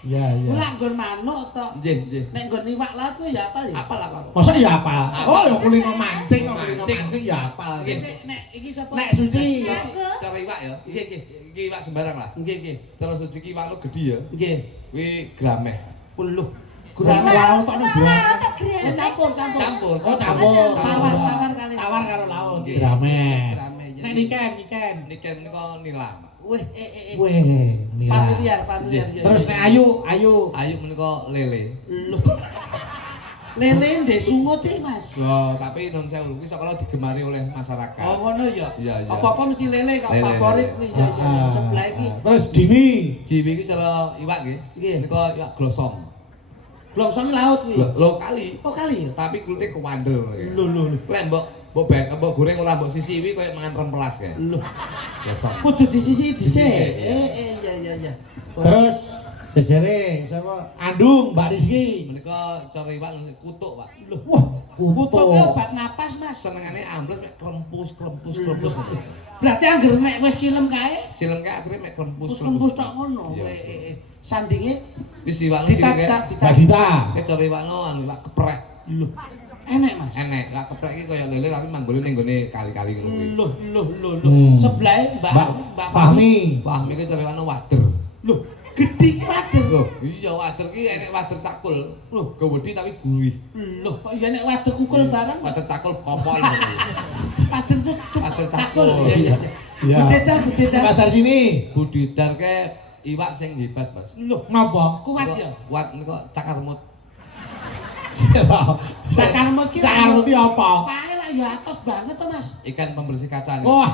Iya, iya. Kula nggon manuk to. Nggih, nggih. Nek nggon iwak laut kuwi ya apal ya? Apal apa? Masa ya apa? Apa? Oh, ya kulino mancing, kok kulino Mancing. mancing ya apa? Iki sik nek iki sapa? Nek suci. Aku. Cara iwak ya. Nggih, nggih. Iki iwak sembarang lah. Nggih, nggih. Terus suci iki iwak lu gedhi ya. Nggih. Kuwi grameh. Puluh. Kurang laut tok nih Laut tok Ya gremeng. campur, campur. Campur. Oh, campur. Tawar, tawar kali. Tawar karo laut. Nggih. Gramet. Gramet, ya. Nek niken, niken. Niki menika nilam. Wih, Weh, nila. familiar, familiar. Nggih. ya, Terus ya. nek ayu, ayu. Ayu menika lele. Loh. Lele ndek sungut iki, Mas. Yo, tapi non sewu kuwi sok digemari oleh masyarakat. Oh, ngono ya. Iya, iya. Apa-apa mesti lele kok Lele, favorit lele. kuwi ya. Ya. Sebelah iki. Terus dimi. Jiwi iki cara iwak nggih. Nggih. Menika iwak glosong. Blongsong laut kuwi. Lho kali. Oh kali ya. Tapi kulite kewandel. Lho lho. Lek mbok goreng ora mbok sisiwi koyo mangan rempelas kae. Lho. Glosong. Kudu disisi dhisik. Disisik, iya. Iya iya iya. Terus jejere sapa? Andung Mbak Rizky. Menika cara iwak kutuk, Pak. Lho. Wah, Kutuk kutuk. ki obat napas, Mas. Senengane ambles mek krempus. Berarti anggere nek wis silem kae, Silem kae akhire mek krempus. kus-kus tok ngono. Iya. Sandinge Wis iwak lu sini kae. Mbak Dita. Kayak cara iwak no anu iwak keprek. Lho. Enek, Mas. Enek, iwak keprek iki koyo lele tapi manggone ning gone kali-kali ngono kuwi. Lho. Hmm. Sebelahe Mbak Mbak Fahmi. Wah, iki cara iwak no wader. Lho, gedhi ki wader. Loh, iya wader ki enek wader cakul. Loh, Gawedi tapi gurih. lho kok ya nek wader kukul barang. Wader cakul kopol. Wader cuk Wader cakul. cakul. Iya iya. Iya. Budedar. Batar sini. Budidar ke iwak sing hebat, Mas. Lho, Napa? kuat ya. Kuat niku cakarmut. Sakarmut ki. Sakarmut ki apa? Pae lah ya atos banget to, Mas. Ikan pembersih kaca nih. Wah,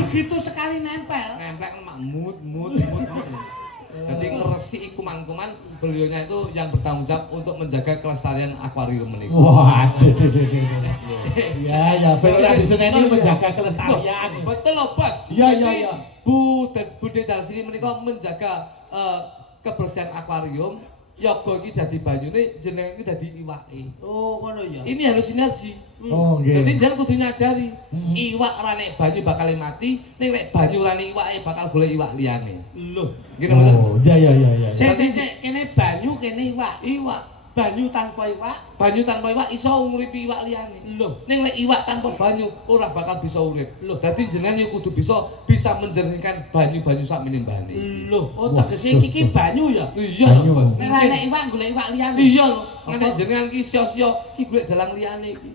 Begitu sekali nempel. Nemplek mak mut. Jadi ngeresi kuman-kuman beliaunya itu yang bertanggung jawab untuk menjaga kelestarian akuarium ini. wah, aduh. Ya, ya, ben ora diseneni menjaga kelestarian. Betul loh, Bos. Iya, iya, Jadi, iya. Bude dari sini menika menjaga kebersihan akuarium. Yoga iki dadi banyune, jenenge iki dadi iwake. Oh, ngono ya. Ini harus sinergi. Oh, nggih. Jadi jangan kudu nyadari, Hmm. iwak ora nek banyu bakal mati, nek banyu ora nek iwake bakal golek iwak liyane. Lho. Gini maksud? Oh, iya, iya. Sik kene banyu kene iwak. Iwak, Banyu tanpa iwak. banyu tanpa iwak iso nguripi iwak liyane. Lho. Ning nek iwak tanpa banyu ora bakal bisa urip. Loh. Dadi jenengan yo kudu bisa menjernihkan banyu-banyu sak minimbane. Lho, oh Wah, tegese iki banyu ya. Iya Banyu. lho. Nek ora nek iwak golek iwak liyane. Iya lho. Ngene jenengan ki sia-sia iki golek dalang liyane iki.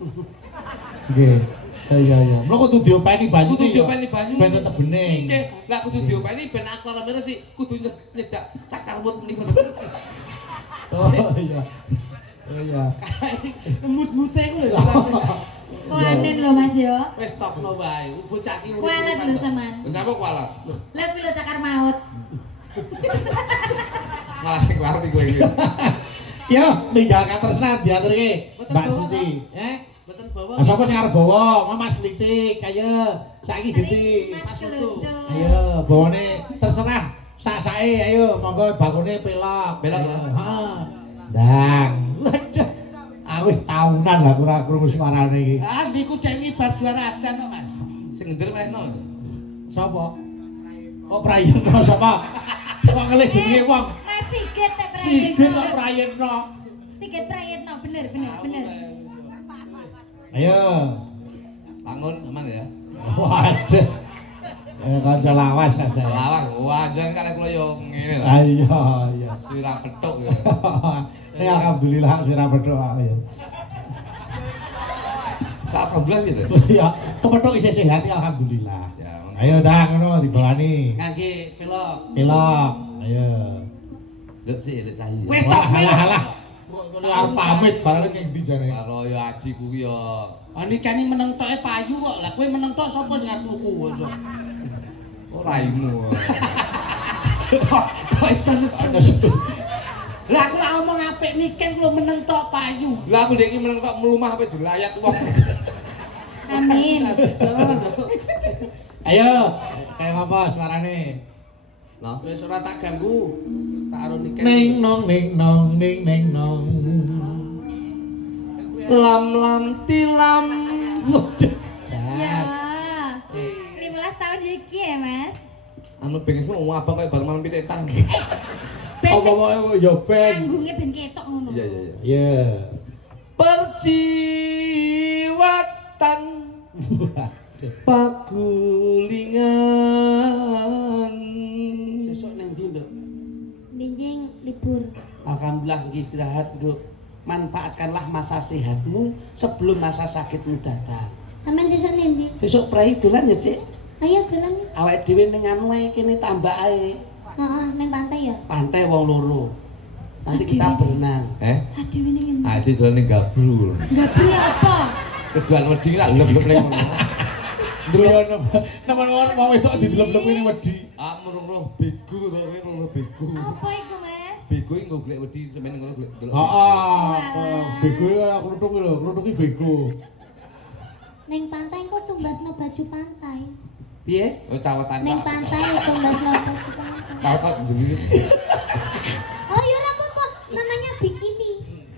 Nggih. Iya. Mula kudu diopeni banyu Kudu ki ya. diopeni banyu. Ben tetep bening. Nggih, lah kudu diopeni ben akuarium sih kudu nyedak cakarmut niku. Oh, iya. Oh, iya. Mut-mute iku lho. Kuanen lho Mas yo. Wis stopno wae. Bocah iki Kualet lho sampean. Kenapa kualat? Lah kuwi lho cakar maut. Malah sing ngerti kowe iki. Yo, ninggalkan tresnan diaturke. Betul, Mbak Bapak. Suci. Mboten bawa. Lah sapa sing arep bawa? Mas Litik, ayo. Saiki Diti. Mas Keluduk. Ayo, bawane terserah. Sak-sake ayo, monggo bakune pelok. Pelok, Ayo. ya? Heeh. Ndang. Waduh. Aku wis taunan lah ora krungu suarane iki. Ah, niku cek ngibar juara adan kok, Mas. Sing ngendir mehno. Sapa? Oh, Prayitno sapa? Kok ngelih jenenge wong? Mas Sigit tek Sigit Prayitno. kok Prayitno. Sigit Prayitno bener. Ayo. Bangun aman ya. Waduh. Kanca lawas aja. Lawang, wah jangan kali kula yo ngene lho. Ayo, iya. Sira petuk ya. Ya alhamdulillah sira berdoa ya. Alhamdulillah gitu. Ya, kepethuk isih sehat ya alhamdulillah. Ya, Ayo dah ngono dibawani. Ngangge pelok. Elok. Ayo. Lek sik lek sahi. Wis Wah, stop halah halah. Kok arep pamit bareng ning ndi jane? Karo yo adikku ki yo Ah nikani meneng toke payu kok. Lah kowe meneng tok sapa sing arep tuku wis. ora imu. Kok iso nesu. Lah aku lak ngomong apik niken kulo meneng tok payu. Lah aku ndek iki meneng kok mlumah ape dilayat wong. Amin. Ayo. Kayak apa suarane? Nah, Wis ora tak ganggu. Tak aro niken. Ning nong ning nong. lam tilam. Ya. 15 tahun iki ya, Mas. Anu pengen semua ngomong apa kayak bareng malam pitetan. Ben Apa ya ben. panggungnya ben ketok ngono. Iya iya iya. Ya. Perjiwatan pagulingan. Sesuk nang ndi, Nduk? Benjing libur. Alhamdulillah nggih istirahat, Nduk. Manfaatkanlah masa sehatmu sebelum masa sakitmu datang. Sampeyan sesuk ndi? Sesuk prei dolan ya, Dik. Ayo dolan. Awake dhewe ning anu ae kene tambak ae. Heeh, ning pantai ya. Pantai wong loro. Nanti kita berenang. Aduh ini ngene. Ade dolan ning gabrul. Enggak beri apa? Keduan wedi tak leb-leb ning ngono. Duyo nemen mau wedok dilep-lep ini wedi. Ah merung bego to kowe merung bego. Apa iku, Mas? Bego iki nggo golek wedi sampeyan ngono golek. Heeh. Bego aku nutuk lho, nutuki bego. Ning pantai kok tumbasno baju pantai. Piye? Oh cawetan. Ning pantai tumbasno baju pantai. Cawet jeli. Oh, ya ora apa-apa. Namanya bikini.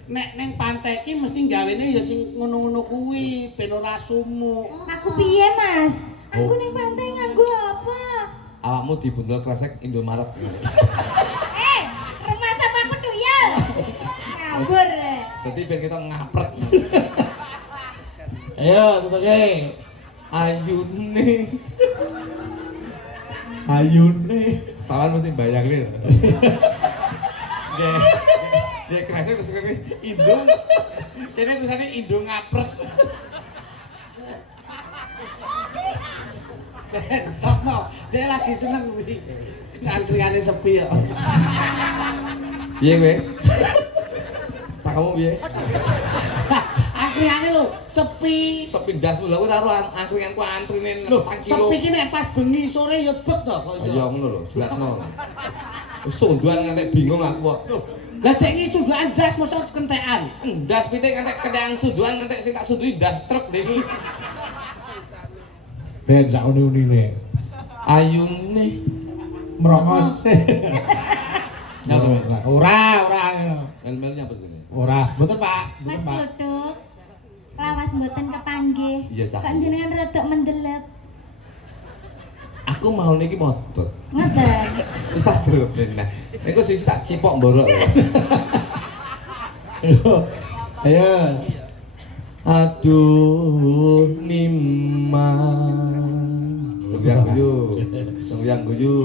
Nek ning pantai iki mesti gawene ya sing ngono-ngono kuwi ben ora sumuk. Aku piye, Mas? Aku ning pantai nganggo apa? Awakmu dibundel kresek Indomaret. Rumah sama aku tuyul. Ngabur. Dadi ben kita ngapret. Ayo, tutuke. Ayune. Ayune. Sawan mesti bayang nih. Dia kresek terus kene Indo. Kene tulisane Indo ngapret. Tokno, dia lagi seneng kuwi. Antriane sepi ya. Piye kowe? Cakamu piye? Antriane lho sepi. Sok pindahmu lha kowe karo angkringanku antrine Lho, 4 kilo. sepi ki nek pas bengi sore ya bet to kok Ya ngono lho, jelasno. Wis sunduan ngantek bingung aku kok. Lah dek iki sundukan das mosok kentekan. Ndas pitik ngantek kentekan sunduan ngantek sing tak sundui ndas truk iki. Ben sak uni-unine. Ayune Merongos. Ya to. Ora. Mel-mel nyapa kene? Ora, mboten Pak. Mas Mboten Pak. Kluthuk. Lawas mboten kepanggih. Iya, Cak. Kok jenengan rodok mendelep. Aku mau niki modot. Ngoten. Wis tak dropen nah. Engko sing tak cipok mborok. Ayo. Aduh nimang. Sembiang guyu. Sembiang guyu.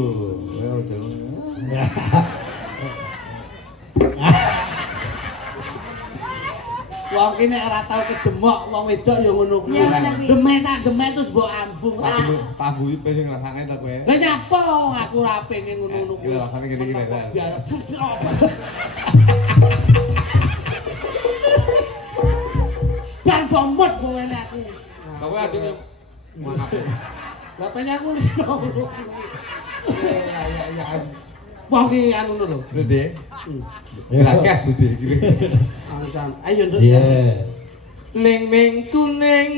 Wong ki nek ora tau kedemok wong wedok ya ngono kuwi. Ya, ngono kuwi. Demek sak demek terus mbok ambung. Tak buyu pe sing ngrasakne ta kowe. Lah nyapa aku ora pengen ngono-ngono Iki rasane ngene iki lho. Biar Bang bomot kowe nek aku. Kowe adine mangap. Lah pengen aku lho. Ya. Wong ki anu lho. Gede. Gragas gede iki. Ayo nduk. Iya. Ning kuning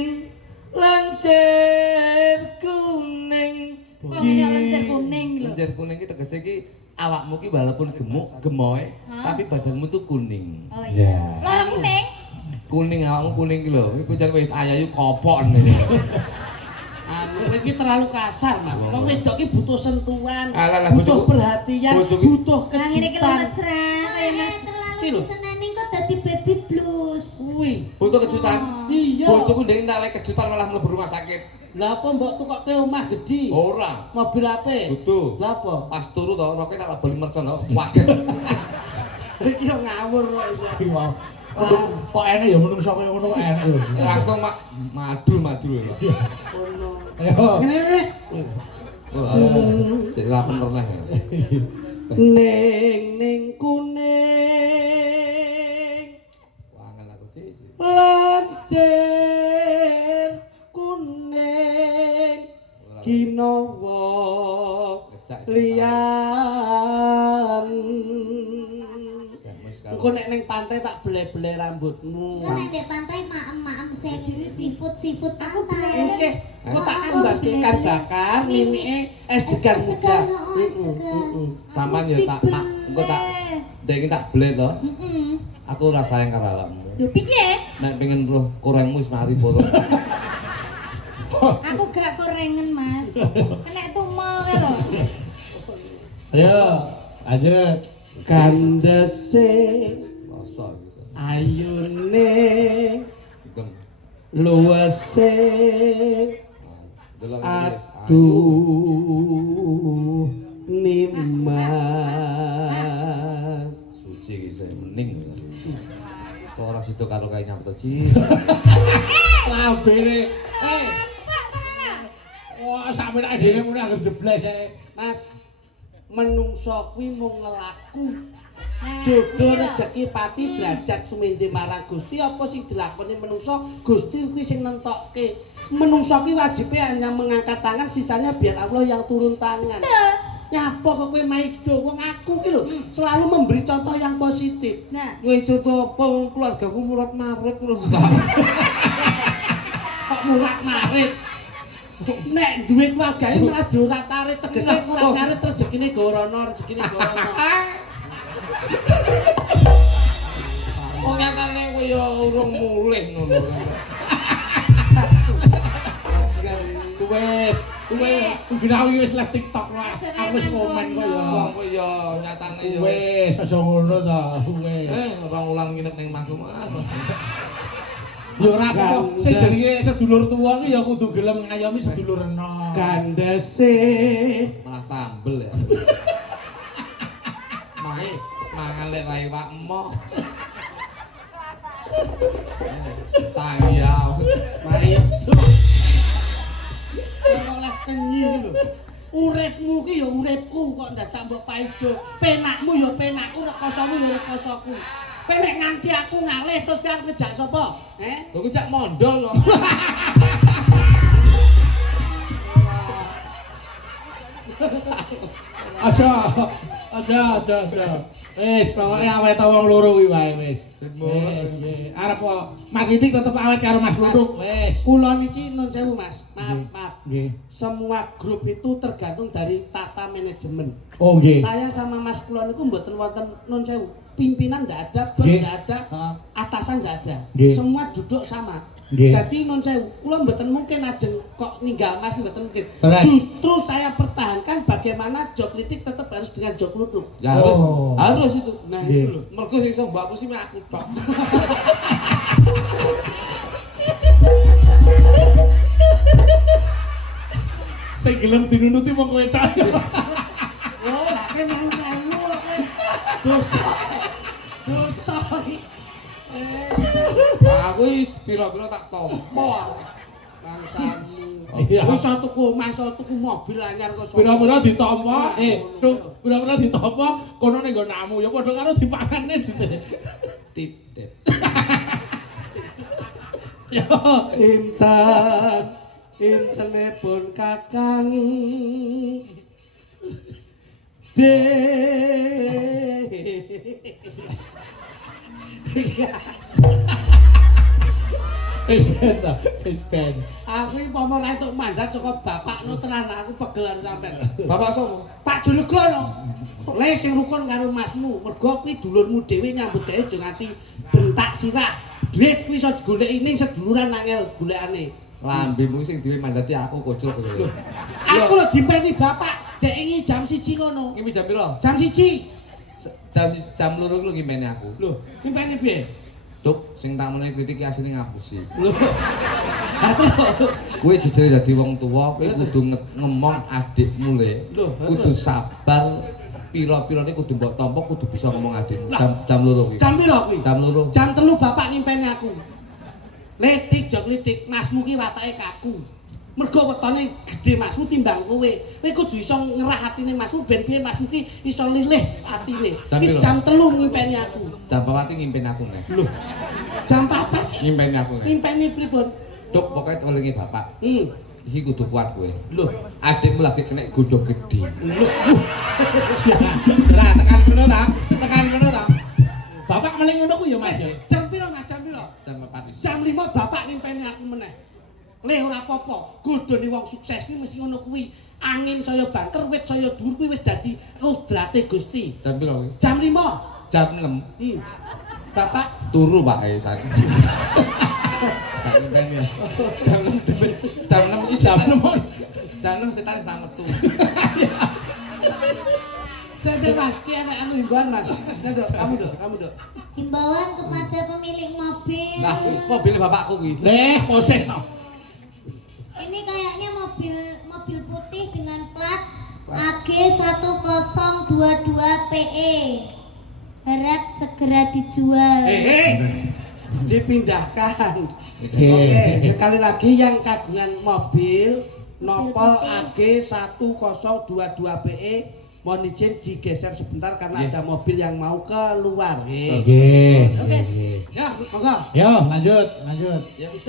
lancet kuning. Kok ngene lencer kuning lho. Lencer kuning iki tegese iki awakmu ki walaupun gemuk, gemoy, Hah? tapi badanmu tuh kuning. Oh Iya. iya. Loro kuning. Kuning awakmu kuning ki lho. Iku jan kowe ayayu kopon. Anu iki terlalu kasar, Mas. Wong wedok ki butuh sentuhan, Alah, butuh bojoku- perhatian, bojoku- butuh Lah ngene iki lho kejutan. mesra kaya Mas. Iki lho. Seneni kok dadi baby blues. Kuwi. Butuh kejutan. Iya. Bojoku ndek tak wae kejutan malah mlebu rumah sakit. Lah apa mbok tukokke omah gedhi? Ora. Mobil ape? Butuh. Lah apa? Pas turu to roke tak beli mercon to. Waget. Iki yo ngawur kok iso. Kok enak ya menungso kaya ngono kok enak lho. Langsung madul lho. Ono. Ayo. Ngene. Sik ra pernah. Ning kuning Wangen aku sih. lancet kuning kinowo liyan. Engko nek ning pantai tak bele-bele rambutmu. Kok nek ndek pantai maem-maem seafood pantai. Oke, kok tak ambaske ikan bakar, minike es degan muda. Sampan ya tak engko tak ndek iki tak blend to. Heeh. Aku ora sayang karo awakmu. Yo piye? Nek pengen roh kurangmu wis mari poro. Aku gak korengen, Mas. Kena tumo kae lho. Ayo. Lanjut. Kandhase Rasa iki. ayune Hitung. luwese Delok iki. aduh nimas Suci iki saya mening. Kok ora sida karo kae nyampe Ci. Lambene. Wah, sampe nek dhewe muni anggere jebles ae. Mas menungso kuwi mung lelaku jodoh rezeki pati derajat sumende marang Gusti apa sing dilakoni menungso Gusti kuwi sing nentokke menungso kuwi wajibe hanya mengangkat tangan sisanya biar Allah yang turun tangan nyapa kok kowe maido wong aku ki lho selalu memberi contoh yang positif Nah, Kowe contoh apa wong keluargaku murat marit lho. kok murak marit nek duwe keluargane malah ora tarik tegese ora tarik rezekine gorono Wong nyatane kowe ya urung mulih ngono. Wes, ginawi wis live TikTok lah. Aku wis komen kok ya. Wong kowe ya nyatane ya. Wes, aja ngono ta. Wes. Ora ulang nginep ning omahku Mas. Ya ora apa-apa. Sing jenenge sedulur tuwa ki ya kudu gelem ngayomi sedulur enom. kandhase Malah tambel ya. Mae mangan lek ra iwak emoh. Tangya. Mari. Oleh kenyi lho. Uripmu ki ya uripku kok ndak mbok paido. Penakmu ya penakku, rekosomu ya rekosoku. Kowe nek nganti aku ngalih terus kan ngejak sapa? Lho ku cak mondol kok. Aja. Wis, pokoke awet wong loro kuwi wae wis. Wis, arep kok Mas Titik tetep awet karo Mas Lutuk. Wis. Kula niki nun sewu Mas. Maaf. Nggih. Semua grup itu tergantung dari tata manajemen. Oh nggih. Saya sama Mas Kula niku mboten wonten nun sewu. Pimpinan enggak ada, bos Nggih. enggak ada, Heeh. atasan enggak ada. Nggih. Semua duduk sama. Nggih. Jadi nun sewu, kula mboten mungkin ajeng kok ninggal Mas mboten mungkin. Right. Justru saya pertahankan bagaimana Jok Litik tetap harus dengan Jok Lutuk. Ya harus, Oh. harus itu. Nah, Nggih. itu lho. Mergo sing iso mbakku sih mek aku tok. Sing gelem dinunuti wong kowe tok. Oh, lah kan mau nyanyi lho kan. Dosa. Dosa. Aku wis pira-pira tak tampa. Bangsamu. Iya. Wis tuku mobil anyar kok. Pira-pira ditampa, pira-pira ditampa kono ning nggonmu ya padha karo dipangane dite. Titip. Ya. Intenipun Kakang Wis ben. Aku iki pomo ra entuk mandat saka bapakno tenan aku pegel sampean. Bapak sapa? Pak Julegono. Le sing rukun karo masmu, mergo kuwi dulurmu dhewe nyambut gawe aja nganti bentak sirah. Dhuwit kuwi iso digoleki ning seduluran angel golekane. Lambemu sing duwe mandati aku kocok kowe. Aku lho dipeni bapak, dek ingi jam 1 ngono. Ngimi jam pira? Jam 1. Jam 2 ku ngimeni aku. Lho, dipeni piye? Tuk, sing tak menehi kritik ki asline ngapusi. Lho. Aku Kowe jejere dadi wong tuwa, kowe kudu ngomong adikmu le. Lho, Kudu sabar. Pira-pirane kudu mbok tampa, kudu bisa ngomong adikmu. Lah. Jam 2 kuwi. jam pira kuwi? Jam 2. Jam 3 bapak ngimpeni aku. Litik Jok Litik, masmu ki watake kaku. Mergo wetone gedhe masmu timbang kowe. Kowe kudu iso ngerah atine masmu ben piye masmu ki iso lilih atine. Jam Iki pira? jam 3 ngimpeni aku. Jam 4 ngimpen aku nek. Lho. Jam 4 Ngimpeni aku nek. ngimpeni pripun? Tuk, pokoke welingi bapak. Iki kudu kuat kowe. Lho. Adikmu lagi kena godhog gedhe. Lho. Ora tekan ngono ta? Tekan ngono ta? Bapak meling ngono ku ya Mas ya. Jam pira Mas? Jam pira? Jam 4. Jam 5 bapak ngimpeni aku meneh. Le ora apa-apa. Godhone wong sukses kuwi mesti ngono kuwi. Angin saya banter, wit saya dhuwur kuwi wis dadi kodrate Gusti. Jam pira kuwi? Jam 5. Jam 6. Bapak Turu Pak ae saiki. Jam 6 iki jam 6. Jam 6 setan sak metu. Saya Mas, ki anak anu himbauan Mas. Nah, Dok, kamu Dok. Himbauan kepada pemilik mobil. Nah, mobilnya bapakku kuwi. Kosek. Ini kayaknya mobil putih dengan plat AG 1022 PE. Harap segera dijual. Dipindahkan. Oke. Oke, sekali lagi yang kagungan mobil Nopol AG 1022 PE mohon izin digeser sebentar karena Iya. ada mobil yang mau keluar. Oke. Oke. Ya, monggo. Yo, lanjut. Ya.